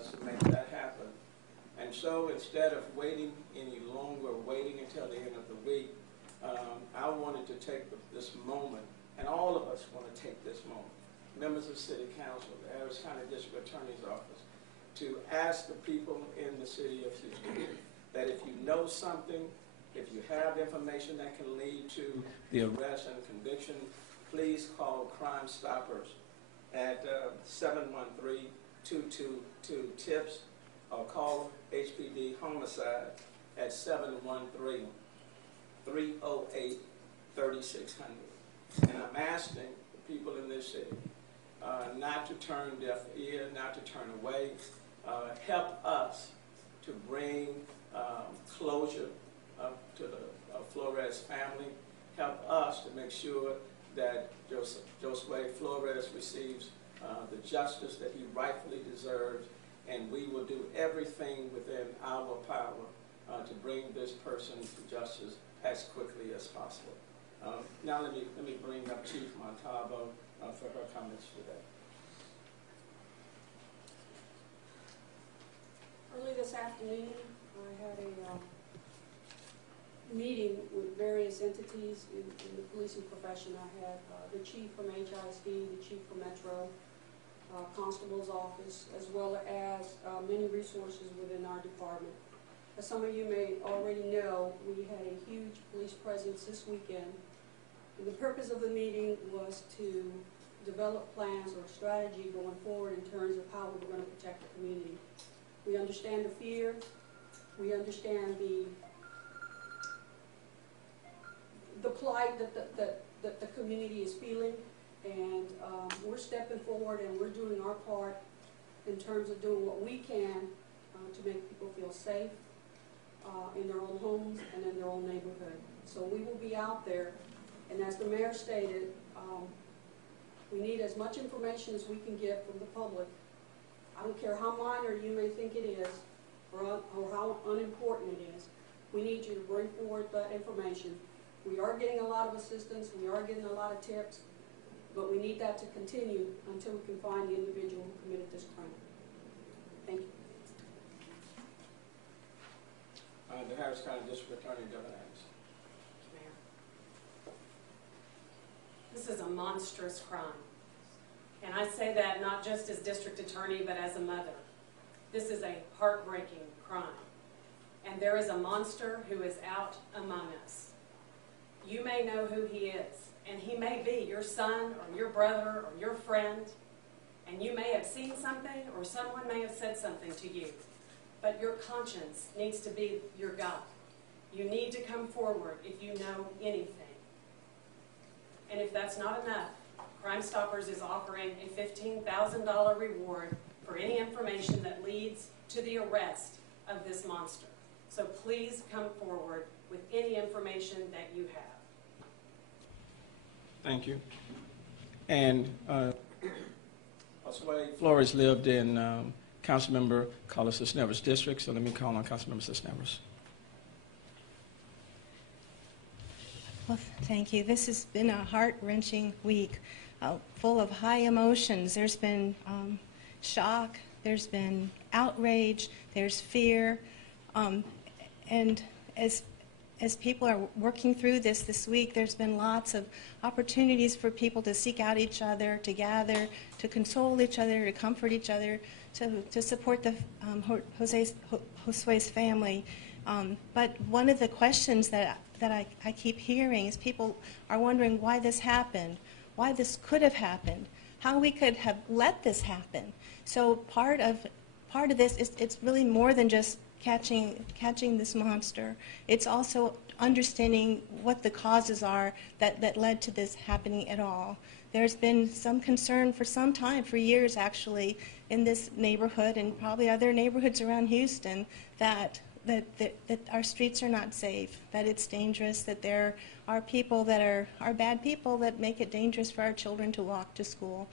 us to make that happen. And so instead of waiting any longer, waiting until the end of the week, I wanted to take this moment, and all of us want to take this moment, members of City Council, the Harris County District Attorney's Office, to ask the people in the city of Houston that if you know something, if you have information that can lead to the arrest and conviction, please call Crime Stoppers at 713-222-TIPS, or call HPD Homicide at 713-308-3600. And I'm asking the people in this city not to turn deaf ear, not to turn away. Help us to bring closure to the Flores family. Help us to make sure that Josue Flores receives the justice that he rightfully deserves, and we will do everything within our power to bring this person to justice as quickly as possible. Now let me bring up Chief Montalvo for her comments today. Early this afternoon, I had a meeting with various entities in the policing profession. I had the chief from HISD, the chief from Metro, constable's office, as well as many resources within our department. As some of you may already know, we had a huge police presence this weekend. And the purpose of the meeting was to develop plans or strategy going forward in terms of how we're going to protect the community. We understand the fear. We understand the plight that the community is feeling, and we're stepping forward and we're doing our part in terms of doing what we can to make people feel safe in their own homes and in their own neighborhood. So we will be out there, and as the mayor stated, we need as much information as we can get from the public. I don't care how minor you may think it is or how unimportant it is. We need you to bring forward that information. We are getting a lot of assistance, we are getting a lot of tips, but we need that to continue until we can find the individual who committed this crime. Thank you. The Harris County District Attorney, Devin Adams. Mayor, this is a monstrous crime. And I say that not just as district attorney, but as a mother. This is a heartbreaking crime. And there is a monster who is out among us. You may know who he is, and he may be your son or your brother or your friend, and you may have seen something or someone may have said something to you, but your conscience needs to be your guide. You need to come forward if you know anything. And if that's not enough, Crime Stoppers is offering a $15,000 reward for any information that leads to the arrest of this monster. So please come forward with any information that you have. Thank you. And Josue Flores lived in Councilmember Carlos Cisneros' district, so let me call on Councilmember Cisneros. Well, thank you. This has been a heart-wrenching week, full of high emotions. There's been shock, there's been outrage, there's fear, and as people are working through this week, there's been lots of opportunities for people to seek out each other, to gather, to console each other, to comfort each other, to support the Josue's family. But one of the questions that I keep hearing is people are wondering why this happened, why this could have happened, how we could have let this happen. So part of this is it's really more than just catching this monster. It's also understanding what the causes are that led to this happening at all. There's been some concern for some time, for years actually, in this neighborhood and probably other neighborhoods around Houston that our streets are not safe, that it's dangerous, that there are people that are bad people that make it dangerous for our children to walk to school.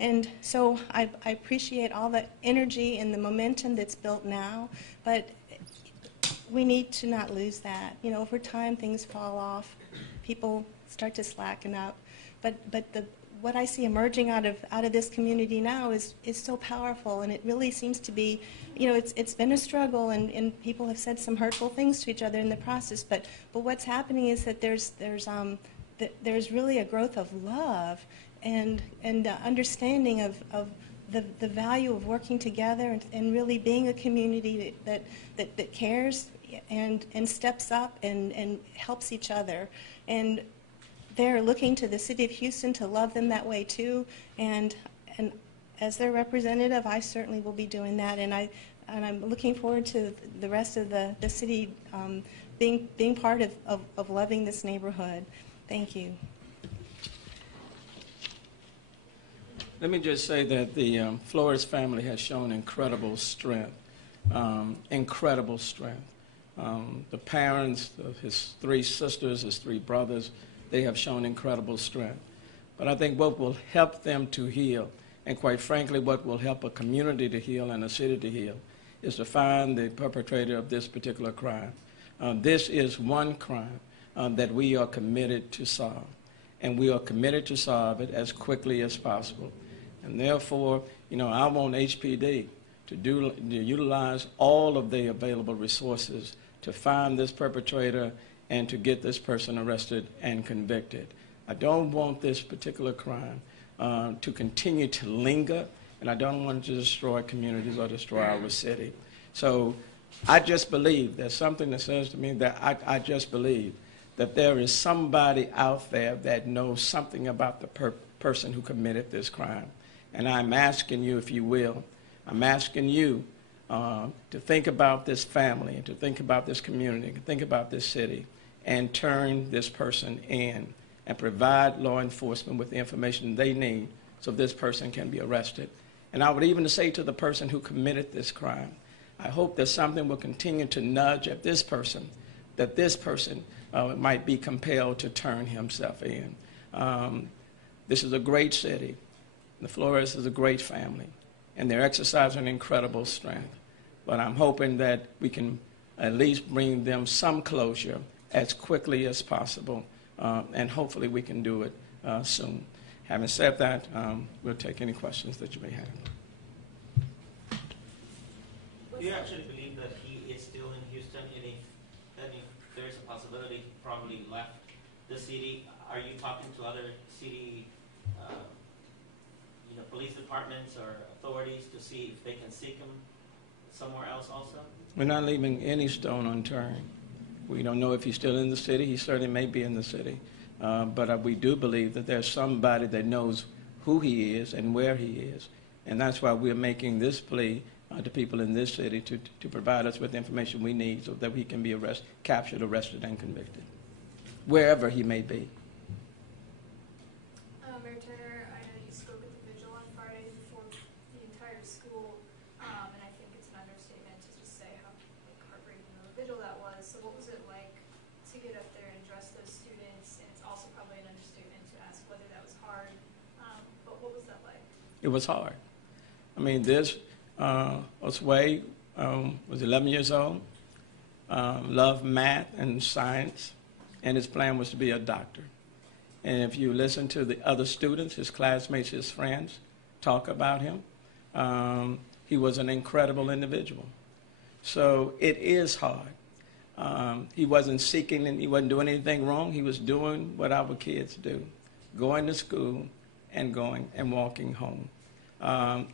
And so I appreciate all the energy and the momentum that's built now, but we need to not lose that. You know, over time things fall off, people start to slacken up, but what I see emerging out of this community now is so powerful, and it really seems to be, it's been a struggle, and people have said some hurtful things to each other in the process. But what's happening is that there's really a growth of love and understanding of the value of working together and really being a community that cares and steps up and helps each other. And they're looking to the city of Houston to love them that way too. And as their representative, I certainly will be doing that. And I'm looking forward to the rest of the city being part of loving this neighborhood. Thank you. Let me just say that the Flores family has shown incredible strength, incredible strength. The parents of his 3 sisters, his 3 brothers, they have shown incredible strength. But I think what will help them to heal, and quite frankly, what will help a community to heal and a city to heal, is to find the perpetrator of this particular crime. This is one crime that we are committed to solve, and we are committed to solve it as quickly as possible. And therefore, I want HPD to utilize all of the available resources to find this perpetrator and to get this person arrested and convicted. I don't want this particular crime to continue to linger, and I don't want it to destroy communities or destroy our city. So I just believe, there's something that says to me that I just believe that there is somebody out there that knows something about the person who committed this crime. And I'm asking you, if you will, I'm asking you to think about this family and to think about this community, to think about this city, and turn this person in and provide law enforcement with the information they need so this person can be arrested. And I would even say to the person who committed this crime, I hope that something will continue to nudge at this person, that this person might be compelled to turn himself in. This is a great city. The Flores is a great family, and they're exercising incredible strength. But I'm hoping that we can at least bring them some closure as quickly as possible, and hopefully we can do it soon. Having said that, we'll take any questions that you may have. Do you actually believe that he is still in Houston, and if there's a possibility he probably left the city? Are you talking to other city police departments or authorities to see if they can seek him somewhere else also? We're not leaving any stone unturned. We don't know if he's still in the city. He certainly may be in the city. But we do believe that there's somebody that knows who he is and where he is. And that's why we're making this plea to people in this city to provide us with the information we need so that he can be captured, arrested, and convicted, wherever he may be. Mayor Turner, I know you spoke at the vigil on Friday before the entire school, and I think it's an understatement to just say how heartbreaking of a vigil that was. So what was it like to get up there and address those students? And it's also probably an understatement to ask whether that was hard, but what was that like? It was hard. I mean, this Osway was 11 years old, loved math and science, and his plan was to be a doctor. And if you listen to the other students, his classmates, his friends, talk about him, he was an incredible individual. So it is hard. He wasn't seeking and he wasn't doing anything wrong. He was doing what our kids do, going to school and going and walking home.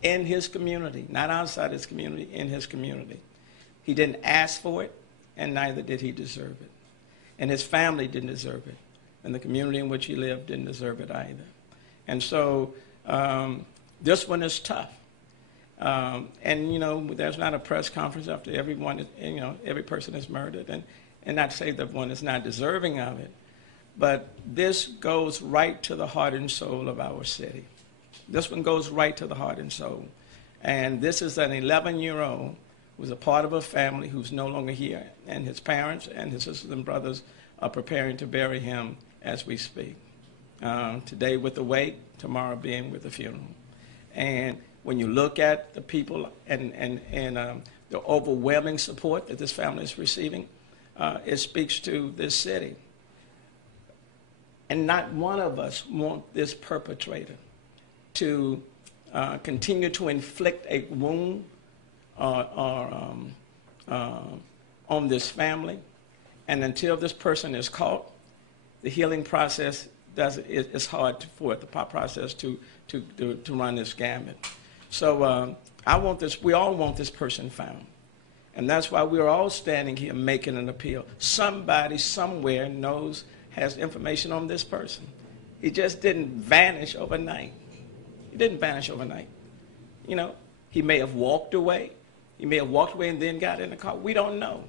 In his community, not outside his community, in his community. He didn't ask for it, and neither did he deserve it. And his family didn't deserve it. And the community in which he lived didn't deserve it either. And so this one is tough. And, there's not a press conference after everyone, every person is murdered. And not to say that one is not deserving of it, but this goes right to the heart and soul of our city. This one goes right to the heart and soul. And this is an 11-year-old who's a part of a family who's no longer here. And his parents and his sisters and brothers are preparing to bury him as we speak. Today with the wake, tomorrow being with the funeral. And when you look at the people and the overwhelming support that this family is receiving, it speaks to this city. And not one of us want this perpetrator to continue to inflict a wound on this family. And until this person is caught, the healing process it's hard for the process to run this gamut. So we all want this person found. And that's why we're all standing here making an appeal. Somebody somewhere has information on this person. He just didn't vanish overnight. He didn't vanish overnight. You know, he may have walked away. He may have walked away and then got in the car. We don't know.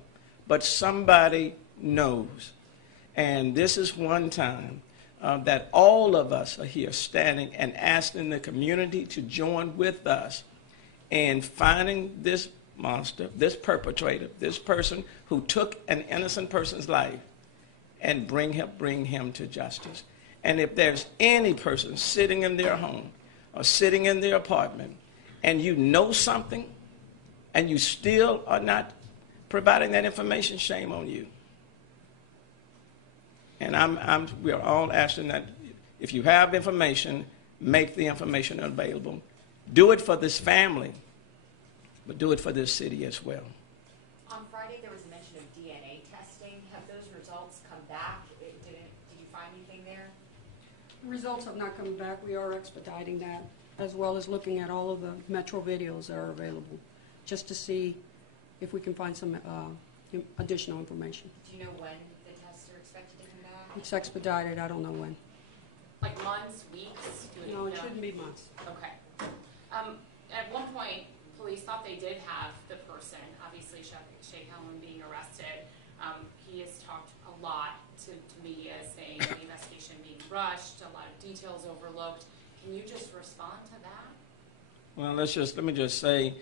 But somebody knows. And this is one time that all of us are here standing and asking the community to join with us in finding this monster, this perpetrator, this person who took an innocent person's life, and bring him to justice. And if there's any person sitting in their home or sitting in their apartment and you know something and you still are not providing that information, shame on you. And we are all asking that if you have information, make the information available. Do it for this family, but do it for this city as well. On Friday, there was a mention of DNA testing. Have those results come back? Did you find anything there? The results have not come back. We are expediting that, as well as looking at all of the Metro videos that are available, just to see if we can find some additional information. Do you know when the tests are expected to come back? It's expedited. I don't know when. Like months, weeks? No, it shouldn't be months. Okay. At one point, police thought they did have the person, obviously Shay Helen being arrested. He has talked a lot to media saying the investigation being rushed, a lot of details overlooked. Can you just respond to that? Well, let me just say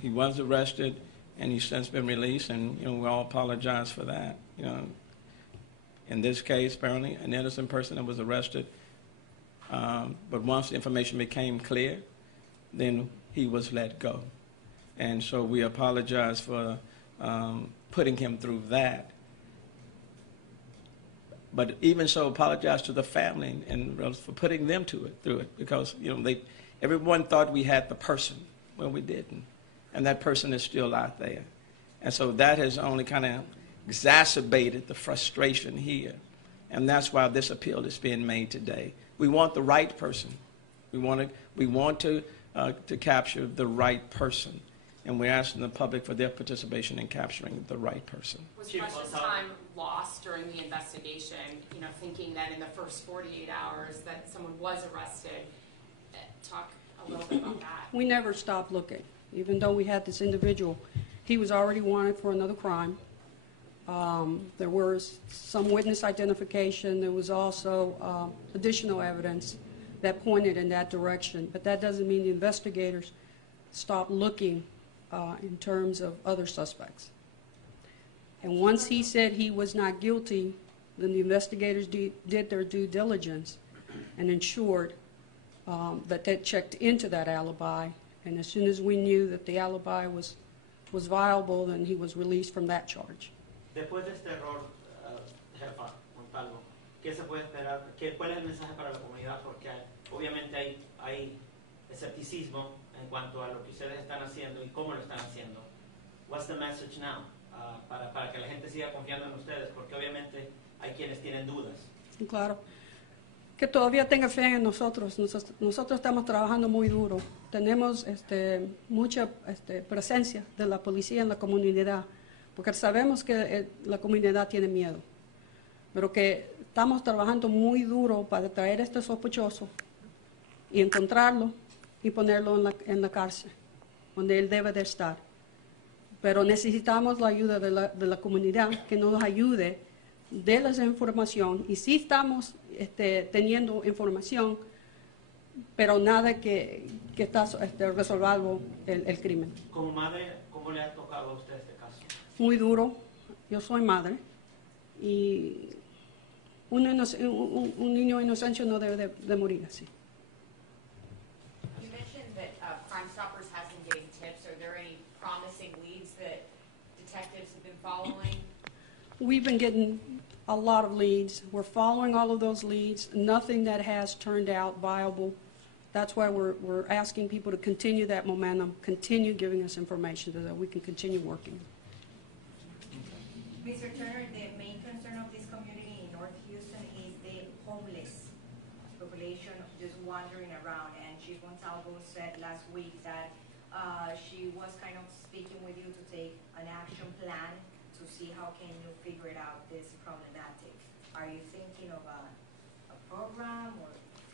he was arrested and he's since been released, and we all apologize for that. In this case, apparently an innocent person that was arrested, but once the information became clear, then he was let go. And so we apologize for putting him through that. But even so, apologize to the family and for putting them through it, because everyone thought we had the person. Well, we didn't, and that person is still out there. And so that has only kind of exacerbated the frustration here, and that's why this appeal is being made today. We want the right person. We want to capture the right person, and we're asking the public for their participation in capturing the right person. Was precious time lost during the investigation, thinking that in the first 48 hours that someone was arrested? Talk a little bit about that. We never stopped looking. Even though we had this individual, he was already wanted for another crime. There was some witness identification. There was also additional evidence that pointed in that direction. But that doesn't mean the investigators stopped looking in terms of other suspects. And once he said he was not guilty, then the investigators did their due diligence and ensured that they checked into that alibi. And as soon as we knew that the alibi was viable, then he was released from that charge. Después de este error, jefa Montalvo, ¿qué se puede esperar? ¿Cuál es el mensaje para la comunidad? Porque obviamente hay escepticismo en cuanto a lo que ustedes están haciendo y cómo lo están haciendo. What's the message now? Para que la gente siga confiando en ustedes, porque obviamente hay quienes tienen dudas. Claro. Que todavía tenga fe en nosotros. Nosotros estamos trabajando muy duro. Tenemos mucha presencia de la policía en la comunidad, porque sabemos que la comunidad tiene miedo, pero que estamos trabajando muy duro para traer a este sospechoso y encontrarlo y ponerlo en la cárcel, donde él debe de estar. Pero necesitamos la ayuda de la comunidad, que nos ayude, de esa información, y sí estamos teniendo información, pero nada que está resolviendo el crimen. Como madre, ¿cómo le ha tocado a usted este caso? Muy duro. Yo soy madre y un niño inocente no debe de morir así. You mentioned that Crime Stoppers has been getting tips. Are there any promising leads that detectives have been following? We've been getting a lot of leads. We're following all of those leads, nothing that has turned out viable. That's why we're asking people to continue that momentum, continue giving us information so that we can continue working. Mr. Turner, the main concern of this community in North Houston is the homeless population just wandering around. And Chief Montalvo said last week that she was kind of speaking with you to take an action plan to see how can you figure it out, this problematic. Are you thinking of a program or?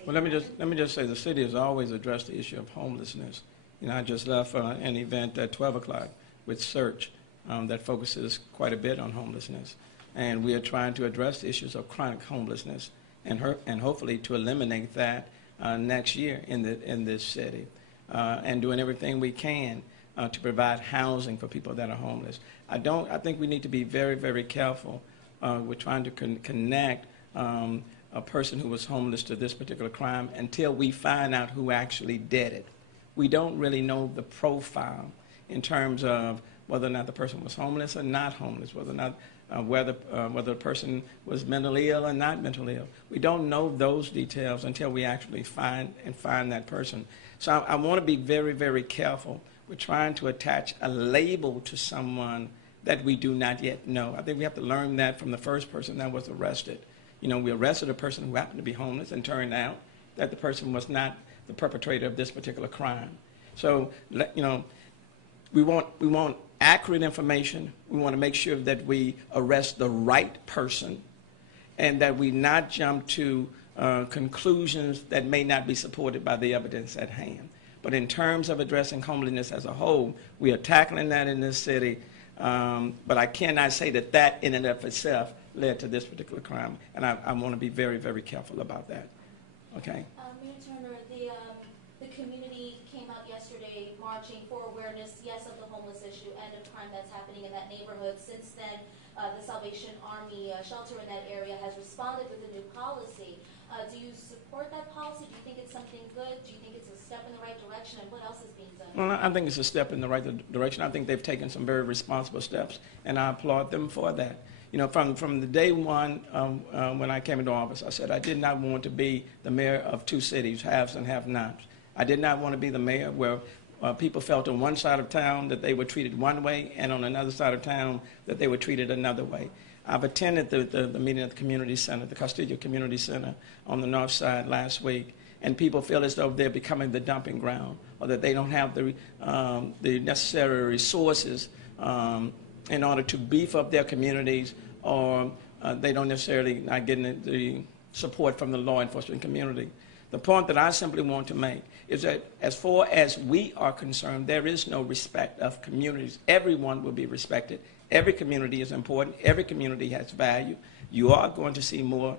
Well, let me just say the city has always addressed the issue of homelessness. You know, I just left an event at 12 o'clock with Search that focuses quite a bit on homelessness, and we are trying to address the issues of chronic homelessness and hopefully to eliminate that next year in this city, and doing everything we can to provide housing for people that are homeless. I think we need to be very, very careful with trying to connect a person who was homeless to this particular crime until we find out who actually did it. We don't really know the profile in terms of whether or not the person was homeless or not homeless, whether or not whether the person was mentally ill or not mentally ill. We don't know those details until we actually find that person. So I want to be very, very careful with trying to attach a label to someone that we do not yet know. I think we have to learn that from the first person that was arrested. You know, we arrested a person who happened to be homeless and turned out that the person was not the perpetrator of this particular crime. So, you know, we want accurate information. We want to make sure that we arrest the right person and that we not jump to conclusions that may not be supported by the evidence at hand. But in terms of addressing homelessness as a whole, we are tackling that in this city. But I cannot say that that in and of itself led to this particular crime. And I want to be very, very careful about that. Okay? Mayor Turner, the community came out yesterday marching for awareness, yes, of the homeless issue and of crime that's happening in that neighborhood. Since then, the Salvation Army shelter in that area has responded with a new policy. Do you support that policy? Do you think it's something good? Do you think it's a step in the right direction? And what else is being done? Well, I think it's a step in the right direction. I think they've taken some very responsible steps, and I applaud them for that. You know, from the day one when I came into office, I said I did not want to be the mayor of two cities, haves and have-nots. I did not want to be the mayor where people felt on one side of town that they were treated one way and on another side of town that they were treated another way. I've attended the meeting at the community center, the Castillo Community Center on the north side last week, and people feel as though they're becoming the dumping ground or that they don't have the necessary resources in order to beef up their communities, or they don't necessarily not getting the support from the law enforcement community. The point that I simply want to make is that as far as we are concerned, there is no respect of communities. Everyone will be respected. Every community is important. Every community has value. You are going to see more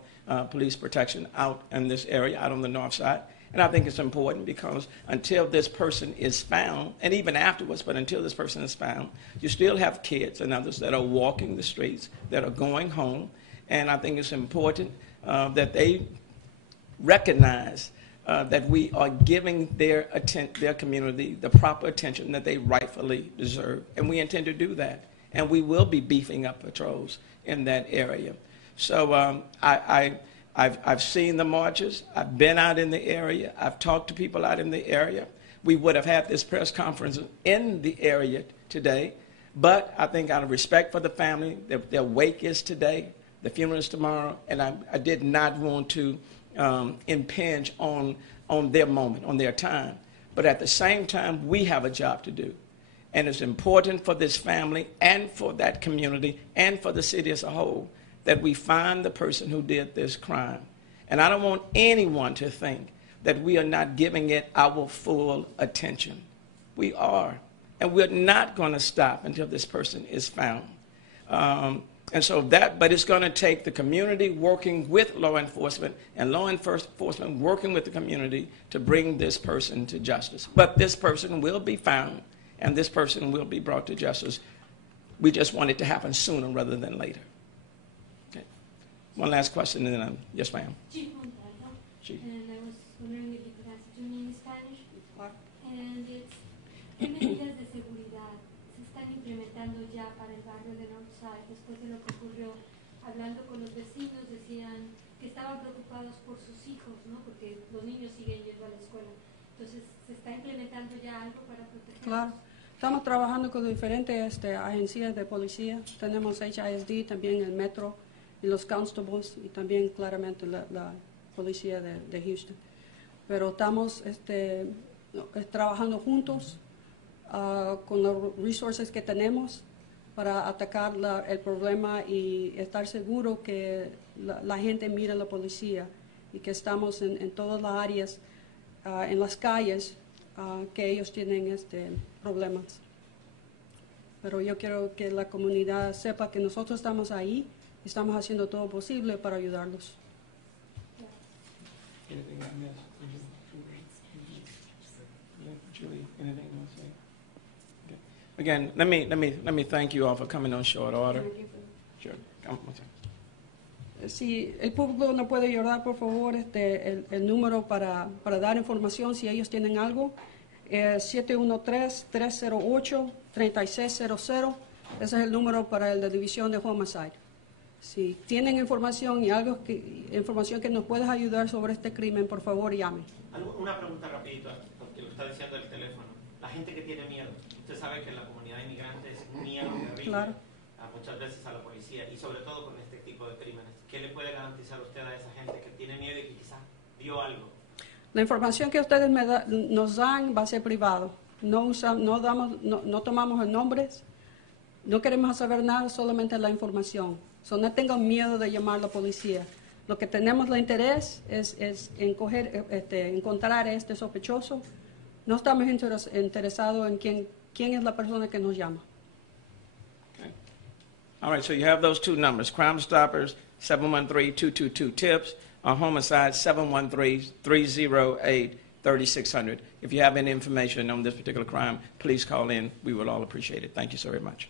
police protection out in this area, out on the north side. And I think it's important because until this person is found, and even afterwards, but until this person is found, you still have kids and others that are walking the streets, that are going home. And I think it's important that they recognize that we are giving their community the proper attention that they rightfully deserve. And we intend to do that. And we will be beefing up patrols in that area. So I've seen the marches. I've been out in the area. I've talked to people out in the area. We would have had this press conference in the area today, but I think out of respect for the family, their wake is today, the funeral is tomorrow, and I did not want to impinge on their moment, on their time. But at the same time, we have a job to do. And it's important for this family and for that community and for the city as a whole that we find the person who did this crime. And I don't want anyone to think that we are not giving it our full attention. We are. And we're not going to stop until this person is found. But it's going to take the community working with law enforcement and law enforcement working with the community to bring this person to justice. But this person will be found, and this person will be brought to justice. We just want it to happen sooner rather than later. Okay. One last question, and then yes, ma'am. Chief Montalvo. Chief. And I was wondering if you could answer to me in Spanish. And it's, ¿qué medidas de seguridad se están implementando ya para el barrio de Northside después de lo que ocurrió hablando con los vecinos, decían que estaban preocupados por sus hijos, ¿no? Porque los niños siguen yendo a la escuela. Entonces, ¿se está implementando ya algo para protegerlos? Claro. Estamos trabajando con diferentes agencias de policía. Tenemos HISD, también el Metro y los constables y también claramente la policía de Houston. Pero estamos trabajando juntos con los resources que tenemos para atacar el problema y estar seguro que la gente mira a la policía y que estamos en todas las áreas, en las calles, que ellos tienen problemas. Pero yo quiero que la comunidad sepa que nosotros estamos ahí y estamos haciendo todo posible para ayudarlos. Anything I missed? Julie, anything you want to say? Okay. Again, let me thank you all for coming on short order. Sure. Come on. Si el público no puede llorar, por favor, el número para dar información si ellos tienen algo, 713-308-3600. Ese es el número para la división de homicide. Si tienen información y información que nos puedas ayudar sobre este crimen, por favor, llame. Una pregunta rapidito, porque lo está diciendo el teléfono. La gente que tiene miedo, usted sabe que en la comunidad inmigrante es un miedo terrible, Claro. Muchas veces a la policía y sobre todo con este tipo de crímenes. ¿Qué le puede garantizar usted a esa gente que tiene miedo y que quizás vio algo? La información que ustedes nos dan va a ser privado. No tomamos nombres, no queremos saber nada, solamente la información. No tengan miedo de llamar a la policía. Lo que tenemos el interés es encontrar a este sospechoso. No estamos interesados en quién es la persona que nos llama. Okay. All right, so you have those two numbers, Crime Stoppers, 713-222-TIPS, or Homicide, 713-308-3600. If you have any information on this particular crime, please call in. We will all appreciate it. Thank you so very much.